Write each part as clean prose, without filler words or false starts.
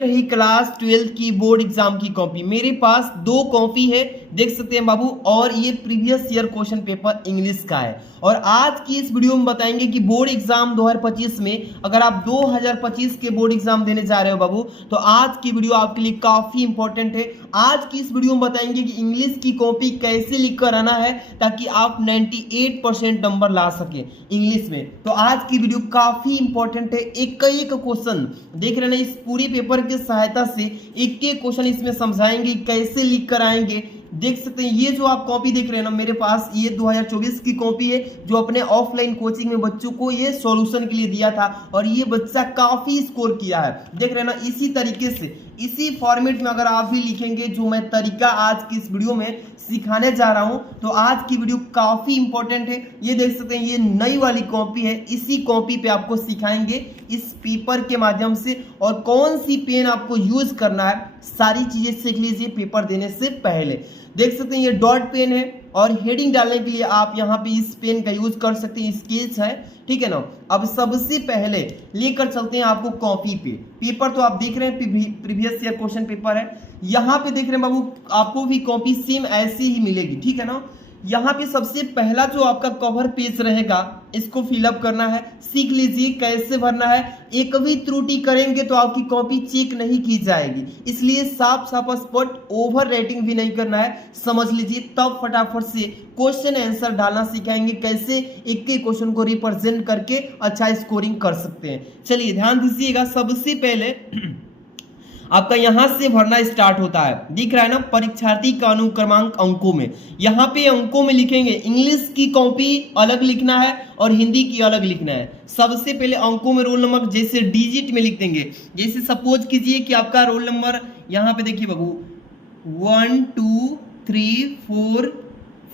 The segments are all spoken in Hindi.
रही क्लास 12 की बोर्ड एग्जाम की कॉपी। मेरे पास 2 कॉपी है, देख सकते हैं बाबू, और ये previous year question paper English का है। और आज की इस वीडियो में बताएंगे कि बोर्ड एग्जाम 2025 में अगर आप 2025 के बोर्ड एग्जाम देने जा रहे हो बाबू, तो आज की वीडियो आपके लिए काफी इंपॉर्टेंट है। आज की इस वीडियो में बताएंगे कि इंग्लिश की कॉपी कैसे लिख कर आना है ताकि आप 98% नंबर ला सके इंग्लिश में। तो आज की वीडियो काफी इंपॉर्टेंट है। एक क्वेश्चन देख रहे हैं, इस पूरी पेपर की सहायता से एक क्वेश्चन इसमें समझाएंगे कैसे लिख कर आएंगे। देख सकते हैं ये जो आप कॉपी देख रहे हैं ना, मेरे पास ये 2024 की कॉपी है जो अपने ऑफलाइन कोचिंग में बच्चों को ये सॉल्यूशन के लिए दिया था, और ये बच्चा काफी स्कोर किया है। देख रहे हैं ना, इसी तरीके से इसी फॉर्मेट में अगर आप भी लिखेंगे जो मैं तरीका आज की इस वीडियो में सिखाने जा रहा हूं, तो आज की वीडियो काफी इंपॉर्टेंट है। ये देख सकते हैं ये नई वाली कॉपी है, इसी कॉपी पे आपको सिखाएंगे इस पेपर के माध्यम से, और कौन सी पेन आपको यूज करना है सारी चीजें सीख लीजिए पेपर देने से पहले। देख सकते हैं ये डॉट पेन है, और हेडिंग डालने के लिए आप यहाँ पे इस पेन का यूज कर सकते हैं, स्केच है, ठीक है ना। अब सबसे पहले लेकर चलते हैं आपको कॉपी पे। पेपर तो आप देख रहे हैं प्रीवियस ईयर क्वेश्चन पेपर है। यहाँ पे देख रहे हैं बाबू, आपको भी कॉपी सेम ऐसी ही मिलेगी, ठीक है ना। यहाँ पे सबसे पहला जो आपका कवर पेज रहेगा इसको फिलअप करना है। सीख लीजिए कैसे भरना है। एक भी त्रुटि करेंगे तो आपकी कॉपी चेक नहीं की जाएगी, इसलिए साफ साफ स्पष्ट ओवर राइटिंग भी नहीं करना है, समझ लीजिए। तब फटाफट से क्वेश्चन आंसर डालना सिखाएंगे कैसे एक के क्वेश्चन को रिप्रेजेंट करके अच्छा स्कोरिंग कर सकते हैं। चलिए ध्यान दीजिएगा, सबसे पहले आपका यहां से भरना स्टार्ट होता है। दिख रहा है ना, परीक्षार्थी का अनुक्रमांक अंकों में। यहाँ पे अंकों में लिखेंगे, इंग्लिश की कॉपी अलग लिखना है और हिंदी की अलग लिखना है। सबसे पहले अंकों में रोल नंबर जैसे डिजिट में लिख देंगे। जैसे सपोज कीजिए कि आपका रोल नंबर यहाँ पे देखिए बाबू 1 2 3 4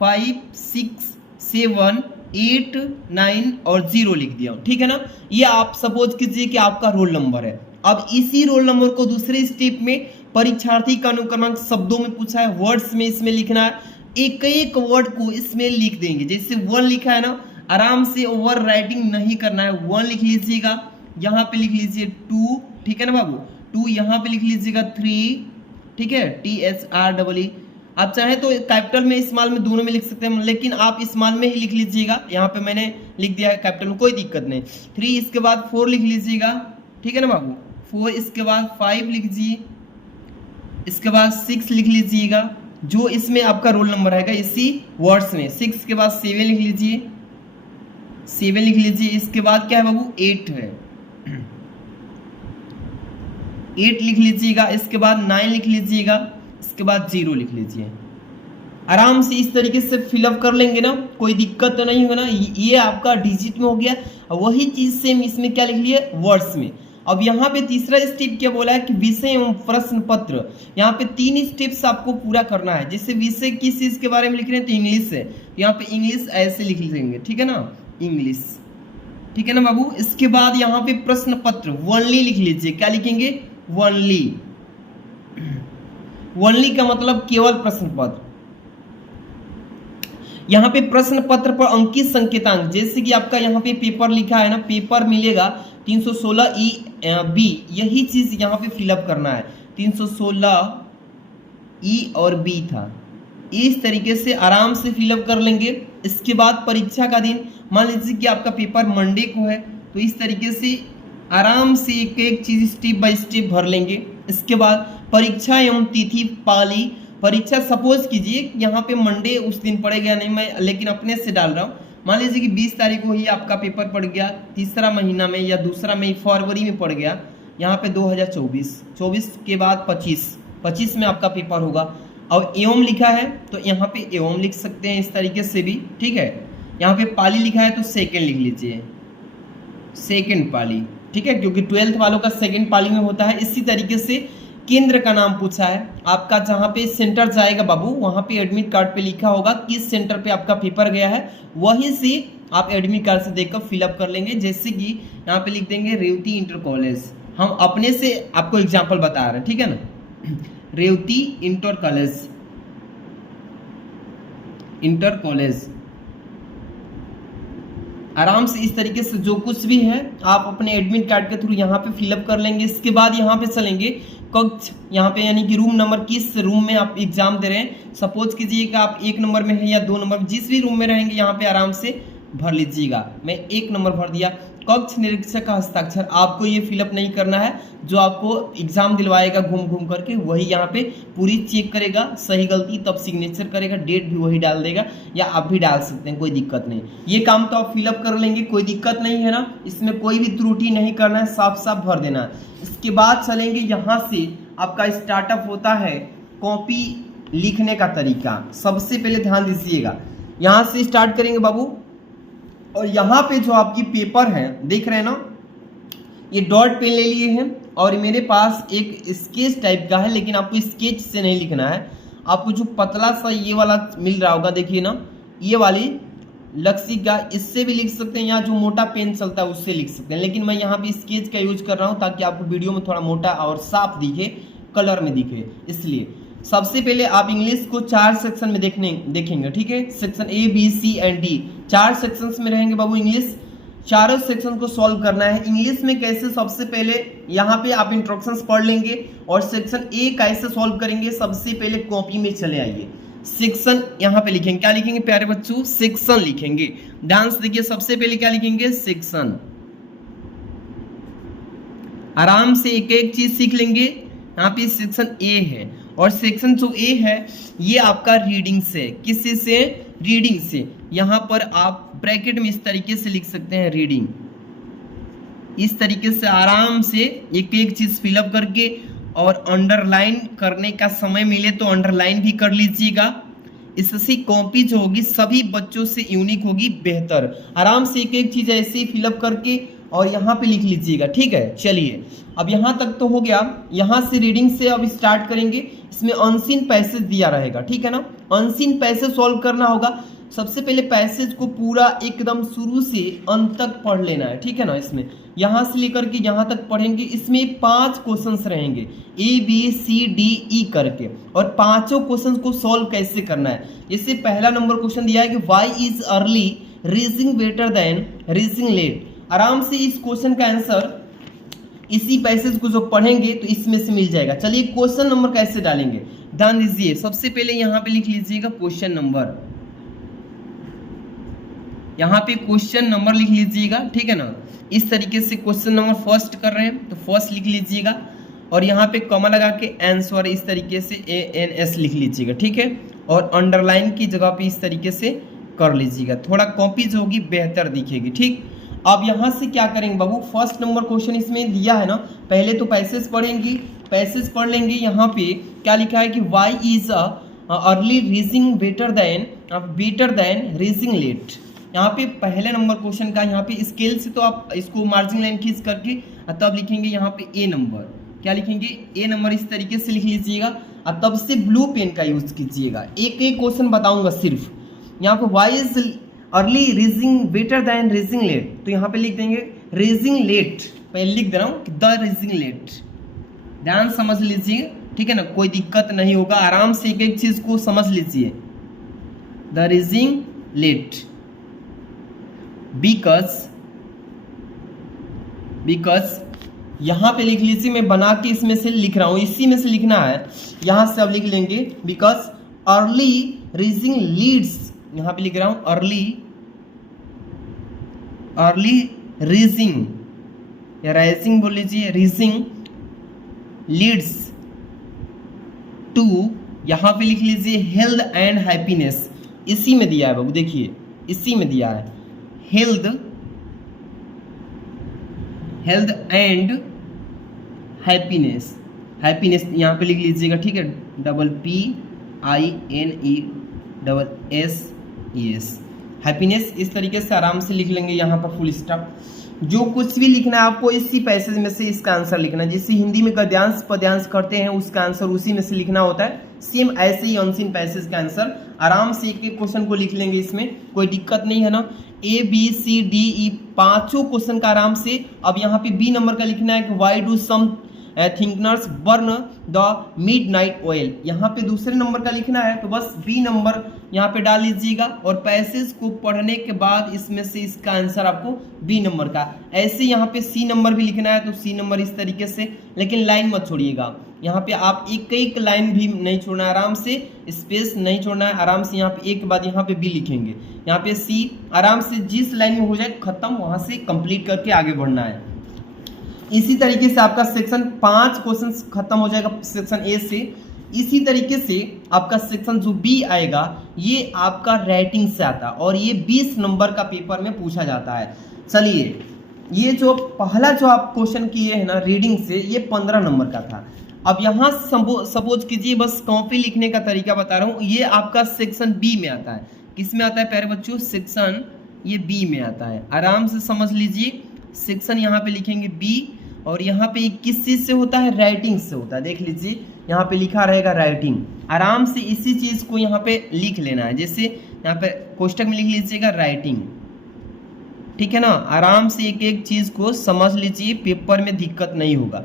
5 6 7 8 9 और 0 लिख दिया, ठीक है ना। ये आप सपोज कीजिए कि आपका रोल नंबर है। अब इसी रोल नंबर को दूसरे स्टेप में परीक्षार्थी का अनुक्रमांक शब्दों में पूछा है, वर्ड्स में इसमें लिखना है। एक एक वर्ड को इसमें लिख देंगे। जैसे 1 लिखा है ना, आराम से ओवर राइटिंग नहीं करना है। 1 लिख लीजिएगा, यहाँ पे लिख लीजिए 2, ठीक है ना बाबू, 2 यहाँ पे लिख लीजिएगा 3, ठीक है, THREE। आप चाहे तो कैपिटल में स्मॉल में दोनों में लिख सकते हैं, लेकिन आप स्मॉल में ही लिख लीजिएगा। यहाँ पे मैंने लिख दिया है कैपिटल में, कोई दिक्कत नहीं। 3 इसके बाद 4 लिख लीजिएगा, ठीक है ना बाबू, 4 इसके बाद 5 लिख लीजिए, इसके बाद 6 लिख लीजिएगा जो इसमें आपका रोल नंबर आएगा इसी वर्ड्स में। 6 के बाद 7 लिख लीजिए, 7 लिख लीजिए। इसके बाद क्या है बाबू, 8 है, 8 लिख लीजिएगा। इसके बाद 9 लिख लीजिएगा, इसके बाद 0 लिख लीजिए। आराम से इस तरीके से फिलअप कर लेंगे ना, कोई दिक्कत तो नहीं होगा ना। ये आपका डिजिट में हो गया। वही चीज सेम इसमें क्या लिख लिए, वर्ड्स में। अब यहाँ पे तीसरा स्टेप क्या बोला है कि विषय एवं प्रश्न पत्र। यहाँ पे 3 स्टेप्स आपको पूरा करना है। जैसे विषय किस चीज के बारे में लिख रहे हैं तो इंग्लिश है, यहाँ पे इंग्लिश ऐसे लिख लेंगे, ठीक है ना, इंग्लिश, ठीक है ना बाबू। इसके बाद यहाँ पे प्रश्न पत्र वनली लिख लीजिए। क्या लिखेंगे, वनली। वनली का मतलब केवल प्रश्न पत्र। यहाँ पे प्रश्न पत्र पर अंकित संकेतांक, जैसे कि आपका यहाँ पे पेपर लिखा है ना, पेपर मिलेगा 316 E B, यही चीज यहाँ पे फिलअप करना है। 316 E और B था, इस तरीके से आराम से फिलअप कर लेंगे। इसके बाद परीक्षा का दिन, मान लीजिए कि आपका पेपर मंडे को है, तो इस तरीके से आराम से एक एक चीज स्टेप बाय स्टेप भर लेंगे। इसके बाद परीक्षा एवं तिथि पाली। परीक्षा सपोज कीजिए यहाँ पे मंडे उस दिन पड़ेगा नहीं, मैं लेकिन अपने से डाल रहा हूँ। मान लीजिए कि 20 तारीख को ही आपका पेपर पड़ गया, तीसरा महीना में या दूसरा मई फरवरी में पड़ गया, यहाँ पे 2024 के बाद 25 में आपका पेपर होगा। और एवं लिखा है तो यहाँ पे एवं लिख सकते हैं इस तरीके से भी, ठीक है। यहाँ पे पाली लिखा है तो सेकेंड लिख लीजिए, सेकेंड पाली, ठीक है, क्योंकि 12th वालों का सेकेंड पाली में होता है। इसी तरीके से केंद्र का नाम पूछा है आपका, जहां पे सेंटर जाएगा बाबू वहां पे एडमिट कार्ड पे लिखा होगा किस सेंटर पे आपका पेपर गया है, वहीं से आप एडमिट कार्ड से देखकर फिलअप कर लेंगे। जैसे कि यहाँ पे लिख देंगे रेवती इंटर कॉलेज। हम अपने से आपको एग्जाम्पल बता रहे हैं, ठीक है ना, रेवती इंटर कॉलेज, आराम से इस तरीके से जो कुछ भी है आप अपने एडमिट कार्ड के थ्रू यहाँ पे फिलअप कर लेंगे। इसके बाद यहाँ पे चलेंगे कक्ष, यहाँ पे यानी कि रूम नंबर, किस रूम में आप एग्जाम दे रहे हैं। सपोज कीजिएगा आप 1 नंबर में है या 2 नंबर में, जिस भी रूम में रहेंगे यहाँ पे आराम से भर लीजिएगा। मैं 1 नंबर भर दिया। कक्ष निरीक्षक का हस्ताक्षर आपको ये फिलअप नहीं करना है, जो आपको एग्जाम दिलवाएगा घूम घूम करके वही यहाँ पे पूरी चेक करेगा, सही गलती तब सिग्नेचर करेगा, डेट भी वही डाल देगा, या आप भी डाल सकते हैं, कोई दिक्कत नहीं। ये काम तो आप फिलअप कर लेंगे, कोई दिक्कत नहीं है ना, इसमें कोई भी त्रुटि नहीं करना है, साफ साफ भर देना है। इसके बाद चलेंगे यहाँ से आपका स्टार्टअप होता है कॉपी लिखने का तरीका। सबसे पहले ध्यान दीजिएगा, यहाँ से स्टार्ट करेंगे बाबू, और यहाँ पे जो आपकी पेपर है देख रहे हैं ना, ये डॉट पेन ले लिए हैं और मेरे पास एक स्केच टाइप का है, लेकिन आपको स्केच से नहीं लिखना है। आपको जो पतला सा ये वाला मिल रहा होगा, देखिए ना, ये वाली लक्सी का, इससे भी लिख सकते हैं, या जो मोटा पेन चलता है उससे लिख सकते हैं, लेकिन मैं यहाँ पे स्केच का यूज कर रहा हूँ ताकि आपको वीडियो में थोड़ा मोटा और साफ दिखे, कलर में दिखे। इसलिए सबसे पहले आप इंग्लिश को 4 सेक्शन में देखेंगे, ठीक है। Section A, B, C and D, 4 sections में रहेंगे बाबू इंग्लिश। चारों सेक्शन को सॉल्व करना है। इंग्लिश में कैसे, सबसे पहले यहाँ पे आप इंस्ट्रक्शंस पढ़ लेंगे, और सेक्शन A कैसे सॉल्व करेंगे, सबसे पहले कॉपी में चले आइए। सेक्शन यहाँ पे लिखेंगे, क्या लिखेंगे प्यारे बच्चों, सेक्शन लिखेंगे। डांस देखिए, सबसे पहले क्या लिखेंगे, सेक्शन। आराम से एक एक चीज सीख लेंगे। यहाँ पे सेक्शन A है, और सेक्शन जो A है ये आपका रीडिंग से, किसी से, रीडिंग से। यहाँ पर आप ब्रैकेट में इस तरीके से लिख सकते हैं रीडिंग, इस तरीके से आराम से एक एक चीज फिलअप करके, और अंडरलाइन करने का समय मिले तो अंडरलाइन भी कर लीजिएगा। इससे कॉपी जो होगी सभी बच्चों से यूनिक होगी, बेहतर। आराम से एक एक चीज ऐसे ही फिलअप करके और यहाँ पे लिख लीजिएगा, ठीक है। चलिए, अब यहाँ तक तो हो गया। यहाँ से रीडिंग से अब स्टार्ट करेंगे। इसमें अनसीन पैसेज दिया रहेगा, ठीक है ना। अनसीन पैसेज सॉल्व करना होगा। सबसे पहले पैसेज को पूरा एकदम शुरू से अंत तक पढ़ लेना है, ठीक है ना। इसमें यहाँ से लेकर के यहाँ तक पढ़ेंगे। इसमें 5 क्वेश्चंस रहेंगे, A, B, C, D, E करके, और पांचों क्वेश्चंस को सॉल्व कैसे करना है। इससे पहला नंबर क्वेश्चन दिया है कि why is early rising better than rising late. आराम से इस क्वेश्चन का आंसर इसी पैसेज को जो पढ़ेंगे तो इसमें से मिल जाएगा। चलिए, क्वेश्चन नंबर कैसे डालेंगे, ध्यान दीजिए। सबसे पहले यहाँ पे लिख लीजिएगा क्वेश्चन नंबर, यहाँ पे क्वेश्चन नंबर लिख लीजिएगा, ठीक है ना। इस तरीके से क्वेश्चन नंबर फर्स्ट कर रहे हैं तो फर्स्ट लिख लीजिएगा, और यहाँ पे कॉमा लगा के आंसर इस तरीके से ANS लिख लीजिएगा, ठीक है। और अंडरलाइन की जगह पे इस तरीके से कर लीजिएगा, थोड़ा कॉपी जो होगी बेहतर दिखेगी, ठीक। अब यहाँ से क्या करेंगे बाबू, फर्स्ट नंबर क्वेश्चन इसमें दिया है ना, पहले तो पैसेज पढ़ेंगे, पैसेज पढ़ लेंगे। यहाँ पे क्या लिखा है कि why is early rising better than rising late. यहाँ पे पहले नंबर क्वेश्चन का, यहाँ पे स्केल से तो आप इसको मार्जिन लाइन खींच करके तब लिखेंगे यहाँ पे A नंबर, क्या लिखेंगे, A नंबर इस तरीके से लिख लीजिएगा, और तब से ब्लू पेन का यूज कीजिएगा। एक एक क्वेश्चन बताऊंगा सिर्फ। यहाँ पे why is early rising better than rising late, तो यहाँ पे लिख देंगे रीजिंग लेट, पहले लिख दे रहा हूँ द रीजिंग लेट। ध्यान समझ लीजिए, ठीक है ना, कोई दिक्कत नहीं होगा। आराम से एक एक चीज को समझ लीजिए। द रीजिंग लेट, बिकॉज यहाँ पे लिख लीजिए, मैं बना के इसमें से लिख रहा हूँ, इसी में से लिखना है। यहाँ से अब लिख लेंगे बिकॉज अर्ली रीजिंग लीड्स, यहाँ पे लिख रहा हूँ अर्ली रीजिंग, या राइजिंग बोल लीजिए, रीजिंग लीड्स टू, यहाँ पे लिख लीजिए हेल्थ एंड हैप्पीनेस। इसी में दिया है बाबू, देखिए इसी में दिया है हेल्थ एंड हैप्पीनेस। यहाँ पे लिख लीजिएगा, ठीक है, PINESS, हैप्पीनेस। इस तरीके से आराम से लिख लेंगे। यहाँ पर फुल स्टॉप। जो कुछ भी लिखना है आपको इसी पैसेज में से इसका आंसर लिखना है। जैसे हिंदी में गद्यांश पद्यांश करते हैं उसका आंसर उसी में से लिखना होता है, सेम ऐसे ही अनसीन पैसेज का आंसर आराम से एक एक क्वेश्चन को लिख लेंगे, इसमें कोई दिक्कत नहीं है ना। A, B, C, D, E पांचों क्वेश्चन का आराम से। अब यहाँ पे B नंबर का लिखना है कि why do some thinkers burn the midnight oil. यहाँ पे दूसरे नंबर का लिखना है तो बस बी नंबर यहाँ पे डाल लीजिएगा और पैसेज को पढ़ने के बाद इसमें से इसका आंसर आपको बी नंबर का। ऐसे यहाँ पे सी नंबर भी लिखना है तो सी नंबर इस तरीके से, लेकिन लाइन मत छोड़िएगा। यहाँ पे आप एक एक लाइन भी नहीं छोड़ना है, आराम से स्पेस नहीं छोड़ना है, आराम से यहाँ पे एक के बाद यहाँ पे बी लिखेंगे, यहाँ पे सी, आराम से जिस लाइन में हो जाए खत्म वहां से कंप्लीट करके आगे बढ़ना है। इसी तरीके से आपका सेक्शन 5 क्वेश्चन खत्म हो जाएगा सेक्शन ए से। इसी तरीके से आपका सेक्शन जो बी आएगा ये आपका राइटिंग से आता है और ये 20 नंबर का पेपर में पूछा जाता है। चलिए, ये जो पहला जो आप क्वेश्चन किए हैं ना रीडिंग से, ये 15 नंबर का था। अब यहाँ सपोज कीजिए, बस कॉपी लिखने का तरीका बता रहा हूँ, ये आपका सेक्शन बी में आता है। किस में आता है प्यारे बच्चों? सेक्शन ये बी में आता है। आराम से समझ लीजिए, सेक्शन यहाँ पे लिखेंगे बी और यहाँ पे किस चीज से होता है? राइटिंग से होता है। देख लीजिए यहाँ पे लिखा रहेगा राइटिंग। आराम से इसी चीज को यहाँ पे लिख लेना है, जैसे यहाँ पे कोष्टक में लिख लीजिएगा राइटिंग, ठीक है ना। आराम से एक एक चीज को समझ लीजिए, पेपर में दिक्कत नहीं होगा।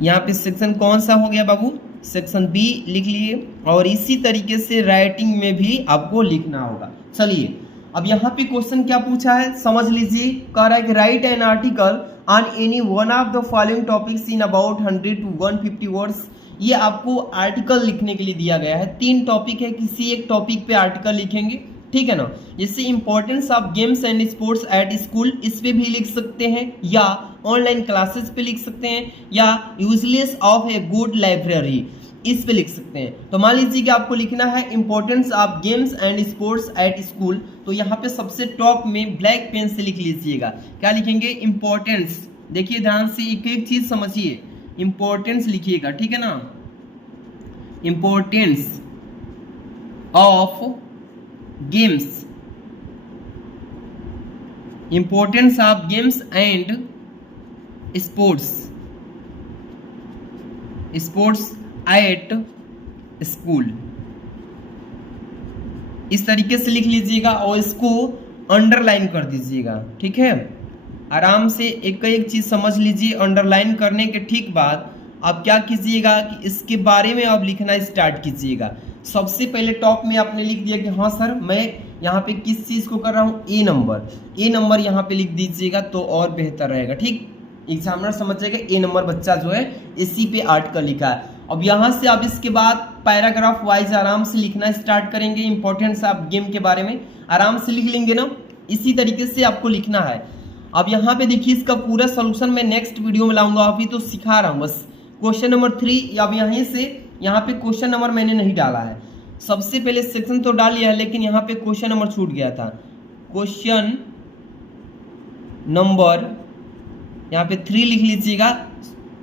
यहाँ पे सेक्शन कौन सा हो गया बाबू? सेक्शन बी लिख लिए और इसी तरीके से राइटिंग में भी आपको लिखना होगा। चलिए, अब यहाँ पे क्वेश्चन क्या पूछा है समझ लीजिए। कह रहा है कि right an article on any one of the following topics in about 100 to 150 words. ये आपको आर्टिकल लिखने के लिए दिया गया है। 3 टॉपिक है, किसी एक टॉपिक पे आर्टिकल लिखेंगे, ठीक है ना। जैसे importance of games and sports at school, इस पे भी लिख सकते हैं, या ऑनलाइन क्लासेस पे लिख सकते हैं, या useless of a good library, इस पे लिख सकते हैं। तो मान लीजिए कि आपको लिखना है importance of games and sports at school, तो यहाँ पे सबसे टॉप में ब्लैक पेन से लिख लीजिएगा। क्या लिखेंगे? इंपॉर्टेंस। देखिए ध्यान से एक एक चीज समझिए, इंपॉर्टेंस लिखिएगा, ठीक है ना। Importance of games, importance of games and sports, sports at school, इस तरीके से लिख लीजिएगा और इसको अंडरलाइन कर दीजिएगा, ठीक है। आराम से एक एक चीज समझ लीजिए। अंडरलाइन करने के ठीक बाद आप क्या कीजिएगा कि इसके बारे में आप लिखना स्टार्ट कीजिएगा। सबसे पहले टॉप में आपने लिख दिया कि हाँ सर मैं यहाँ पे किस चीज को कर रहा हूँ, ए नंबर, ए नंबर यहाँ पे लिख दीजिएगा तो और बेहतर रहेगा, ठीक। एग्जामिनर समझ जाएगा ए नंबर बच्चा जो है इसी पे आर्टिकल लिखा है। अब यहाँ से आप इसके बाद पैराग्राफ वाइज आराम से लिखना स्टार्ट करेंगे। इंपॉर्टेंस ऑफ गेम के बारे में आराम से लिख लेंगे ना, इसी तरीके से आपको लिखना है। अब यहाँ पे देखिए इसका पूरा सोल्यूशन मैं नेक्स्ट वीडियो में लाऊंगा, अभी तो सिखा रहा हूँ बस। क्वेश्चन नंबर 3, अब यहीं से यहाँ पे क्वेश्चन नंबर मैंने नहीं डाला है। सबसे पहले सेक्शन तो डाल लिया है, लेकिन यहाँ पे क्वेश्चन नंबर छूट गया था। क्वेश्चन नंबर यहाँ पे 3 लिख लीजिएगा,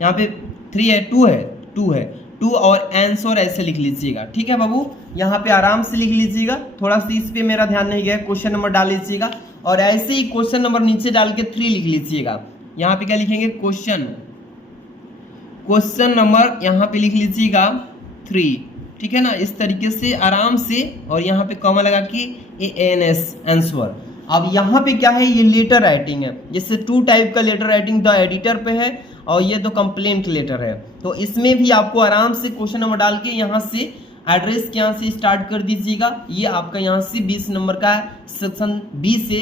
यहाँ पे 3 है, 2 है 2 और आंसर ऐसे लिख लीजिएगा, ठीक है बाबू। यहाँ पे आराम से लिख लीजिएगा, थोड़ा सा इस पे मेरा ध्यान नहीं गया। क्वेश्चन नंबर डाल लीजिएगा और ऐसे ही क्वेश्चन नंबर नीचे डाल के 3 लिख लीजिएगा। यहाँ पे क्या लिखेंगे? क्वेश्चन नंबर यहाँ पे लिख लीजिएगा 3, ठीक है ना। इस तरीके से आराम से, और यहाँ पे कॉमा लगा के ANS आंसर। अब यहाँ पे क्या है? ये लेटर राइटिंग है। जैसे 2 टाइप का लेटर राइटिंग द एडिटर पे है और ये तो कंप्लेंट लेटर है। तो इसमें भी आपको आराम से क्वेश्चन नंबर डाल के यहाँ से एड्रेस के यहाँ से स्टार्ट कर दीजिएगा। ये आपका यहाँ से 20 नंबर का सेक्शन बी से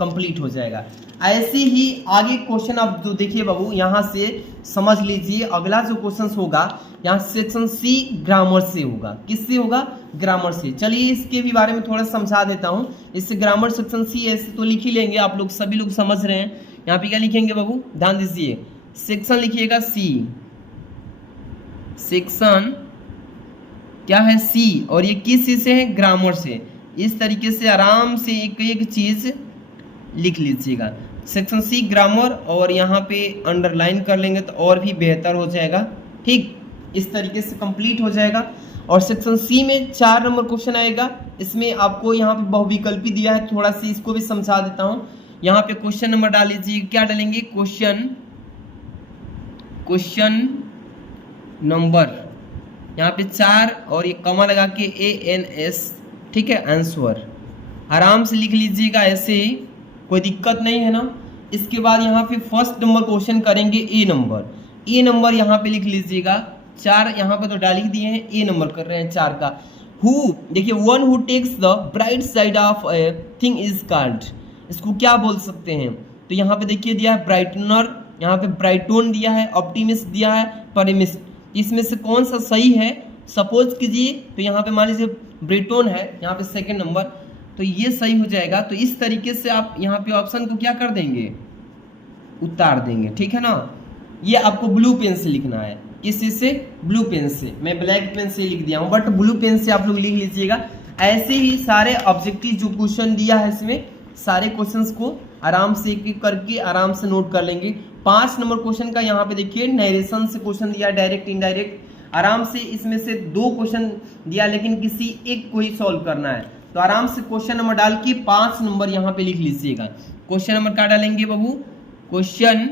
कंप्लीट हो जाएगा। ऐसे ही आगे क्वेश्चन आप जो देखिए बाबू, यहाँ से समझ लीजिए अगला जो क्वेश्चन होगा यहाँ सेक्शन सी ग्रामर से होगा। किससे होगा? ग्रामर से। चलिए इसके भी बारे में थोड़ा समझा देता हूँ। इससे ग्रामर सेक्शन सी ऐसे तो लिख ही लेंगे, आप लोग सभी लोग समझ रहे हैं। यहाँ पे क्या लिखेंगे बाबू? ध्यान दीजिए, सेक्शन लिखिएगा सी, सेक्शन क्या है? सी। और ये किस चीज से है? ग्रामर से। इस तरीके से आराम से एक एक चीज लिख लीजिएगा। सेक्शन सी ग्रामर, और यहाँ पे अंडरलाइन कर लेंगे तो और भी बेहतर हो जाएगा, ठीक। इस तरीके से कंप्लीट हो जाएगा। और सेक्शन सी में 4 नंबर क्वेश्चन आएगा। इसमें आपको यहाँ पे बहुविकल्पी दिया है, थोड़ा सा इसको भी समझा देता हूँ। यहाँ पे क्वेश्चन नंबर डाल लीजिए, क्या डालेंगे? क्वेश्चन नंबर यहाँ पे 4 और ये कमा लगा के ANS, ठीक है, आंसर। आराम से लिख लीजिएगा ऐसे ही, कोई दिक्कत नहीं है ना। इसके बाद यहाँ पे फर्स्ट नंबर क्वेश्चन करेंगे ए ए नंबर यहाँ पे लिख लीजिएगा, 4 यहाँ पे तो डाल ही दिए हैं, ए नंबर कर रहे हैं 4 का। हु देखिए, one who takes the bright side of a thing is called, इसको क्या बोल सकते हैं? तो यहाँ पे देखिए दिया है ब्राइटनर, यहाँ पे ब्राइटोन दिया है, ऑप्टिमिस्ट दिया है, पेसिमिस्ट। इसमें से कौन सा सही है सपोज कीजिए, तो यहाँ पे मान लीजिए ब्राइटोन है, यहाँ पे सेकंड नंबर, तो ये सही हो जाएगा। तो इस तरीके से आप यहाँ पे ऑप्शन को क्या कर देंगे, उतार देंगे, ठीक है ना। ये आपको ब्लू पेन से लिखना है, किसी से, ब्लू पेन से, मैं ब्लैक पेन से लिख दिया हूँ, बट ब्लू पेन से आप लोग लिख लीजिएगा। ऐसे ही सारे ऑब्जेक्टिव जो क्वेश्चन दिया है इसमें, सारे क्वेश्चंस को आराम से एक एक करके आराम से नोट कर लेंगे। 5 नंबर क्वेश्चन का यहाँ पे देखिए नरेशन से क्वेश्चन दिया, डायरेक्ट इनडायरेक्ट, आराम से इसमें से 2 क्वेश्चन दिया, लेकिन किसी एक को ही सॉल्व करना है। तो आराम से क्वेश्चन नंबर डाल के 5 नंबर यहाँ पे लिख लीजिएगा। क्वेश्चन नंबर क्या डालेंगे बाबू, क्वेश्चन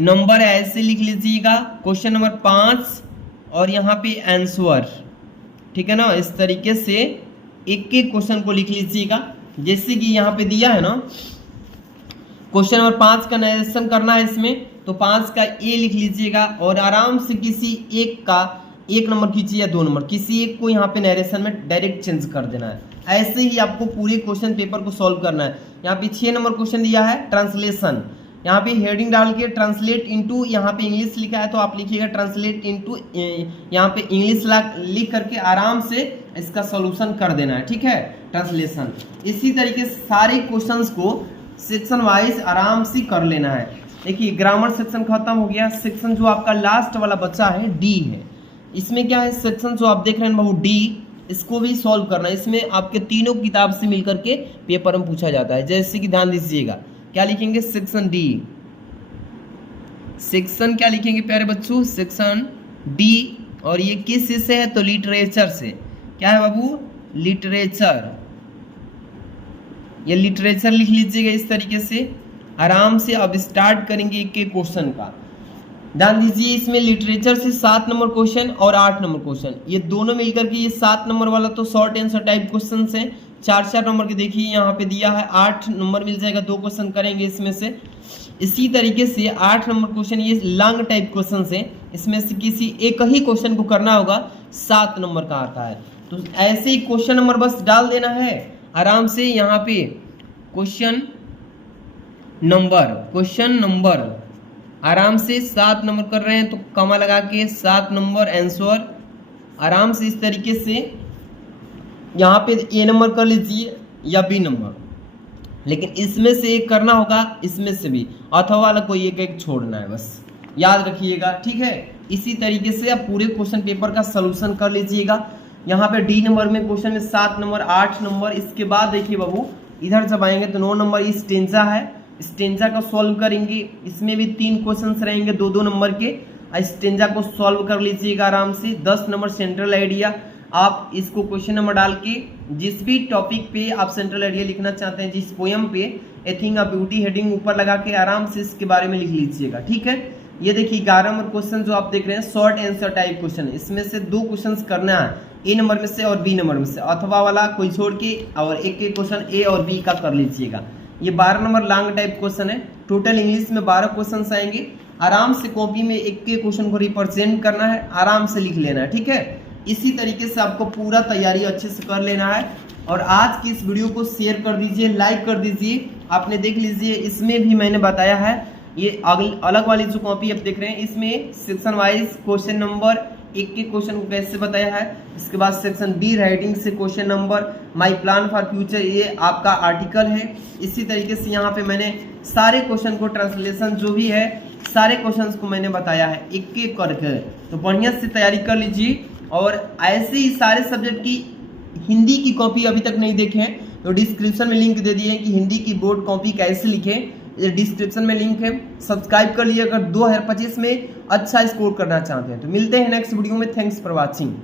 नंबर ऐसे लिख लीजिएगा, क्वेश्चन नंबर 5 और यहाँ पे आंसर, ठीक है ना। इस तरीके से एक एक क्वेश्चन को लिख लीजिएगा, जैसे कि यहाँ पे दिया है ना। क्वेश्चन नंबर 5 का नरेशन करना है इसमें, तो 5 का ए लिख लीजिएगा और आराम से किसी एक का 1 नंबर कीजिए या 2 नंबर, किसी एक को यहाँ पे नरेशन में डायरेक्ट चेंज कर देना है। ऐसे ही आपको पूरे क्वेश्चन पेपर को सॉल्व करना है। यहाँ पे 6 नंबर क्वेश्चन दिया है ट्रांसलेशन, यहाँ पे हेडिंग डाल के ट्रांसलेट इनटू, यहाँ पे इंग्लिश लिखा है तो आप लिखिएगा ट्रांसलेट इनटू, यहाँ पे इंग्लिश लिख करके आराम से इसका सॉल्यूशन कर देना है, ठीक है, ट्रांसलेशन। इसी तरीके से सारे क्वेश्चंस को सेक्शन वाइज आराम से कर लेना है। देखिए ग्रामर सेक्शन खत्म हो गया, सेक्शन जो आपका लास्ट वाला बच्चा है डी है, इसमें क्या है सेक्शन जो आप देख रहे हैं बाबू डी, इसको भी सॉल्व करना है। इसमें आपके तीनों किताब से मिलकर के पेपर में पूछा जाता है, जैसे कि ध्यान दीजिएगा, क्या लिखेंगे सेक्शन डी, सेक्शन क्या लिखेंगे प्यारे बच्चों, सेक्शन डी, और ये किस चीज से है तो लिटरेचर से, क्या है बाबू, लिटरेचर, ये लिटरेचर लिख लीजिएगा इस तरीके से। आराम से अब स्टार्ट करेंगे एक एक क्वेश्चन का, ध्यान दीजिए। इसमें लिटरेचर से 7 नंबर क्वेश्चन और 8 नंबर क्वेश्चन, ये दोनों मिलकर के ये 7 नंबर वाला तो शॉर्ट आंसर टाइप क्वेश्चन है। 4 नंबर के देखिए यहाँ पे दिया है, 8 नंबर मिल जाएगा, 2 क्वेश्चन करेंगे इसमें से। इसी तरीके से 8 नंबर क्वेश्चन ये लॉन्ग टाइप क्वेश्चन है, इसमें से किसी एक ही क्वेश्चन को करना होगा, 7 नंबर का आता है। तो ऐसे ही क्वेश्चन नंबर बस डाल देना है आराम से। यहाँ पे क्वेश्चन नंबर आराम से 7 नंबर कर रहे हैं तो कमा लगा के 7 नंबर आंसर आराम से इस तरीके से यहाँ पे ए नंबर कर लीजिए या बी नंबर, लेकिन इसमें से एक करना होगा, इसमें से भी, अथवा वाला कोई एक छोड़ना है, बस याद रखिएगा, ठीक है। इसी तरीके से आप पूरे क्वेश्चन पेपर का सलूशन कर लीजिएगा। यहाँ पे डी नंबर में क्वेश्चन में 7 नंबर 8 नंबर, इसके बाद देखिए बाबू इधर जब आएंगे तो 9 नंबर स्टेंजा है, स्टेंजा का सॉल्व करेंगे। इसमें भी 3 क्वेश्चंस रहेंगे 2-2 नंबर के, स्टेंजा को सॉल्व कर लीजिएगा आराम से। 10 नंबर सेंट्रल आइडिया, आप इसको क्वेश्चन नंबर डाल के जिस भी टॉपिक पे आप सेंट्रल आइडिया लिखना चाहते हैं, जिस पोयम पे, a thing of beauty heading ऊपर लगा के आराम से इसके बारे में लिख लीजिएगा, ठीक है। ये देखिए 11 नंबर क्वेश्चन जो आप देख रहे हैं शॉर्ट आंसर टाइप क्वेश्चन, इसमें से 2 क्वेश्चन करना है, ए नंबर में से और बी नंबर में से, अथवा वाला कोई छोड़ के, और एक एक क्वेश्चन ए और बी का कर लीजिएगा। ये 12 नंबर लॉन्ग टाइप क्वेश्चन है। टोटल इंग्लिश में 12 क्वेश्चन आएंगे। आराम से कॉपी में एक एक क्वेश्चन को रिप्रेजेंट करना है, आराम से लिख लेना है, ठीक है। इसी तरीके से आपको पूरा तैयारी अच्छे से कर लेना है। और आज की इस वीडियो को शेयर कर दीजिए, लाइक कर दीजिए। आपने देख लीजिए इसमें भी मैंने बताया है, ये अलग वाली जो कॉपी आप देख रहे हैं इसमें सेक्शन वाइज क्वेश्चन नंबर एक एक क्वेश्चन को कैसे बताया है। इसके बाद सेक्शन बी राइटिंग से question number, my plan for future, ये आपका आर्टिकल है। इसी तरीके से यहाँ पे मैंने सारे क्वेश्चन को ट्रांसलेशन जो भी है सारे क्वेश्चंस को मैंने बताया है एक एक करके। तो बढ़िया से तैयारी कर लीजिए। और ऐसे ही सारे सब्जेक्ट की हिंदी की कॉपी अभी तक नहीं देखे हैं तो डिस्क्रिप्शन में लिंक दे दिए हैं कि हिंदी की बोर्ड कॉपी कैसे लिखें, ये डिस्क्रिप्शन में लिंक है, सब्सक्राइब कर लीजिए अगर 2025 में अच्छा स्कोर करना चाहते हैं। तो मिलते हैं नेक्स्ट वीडियो में। Thanks for watching.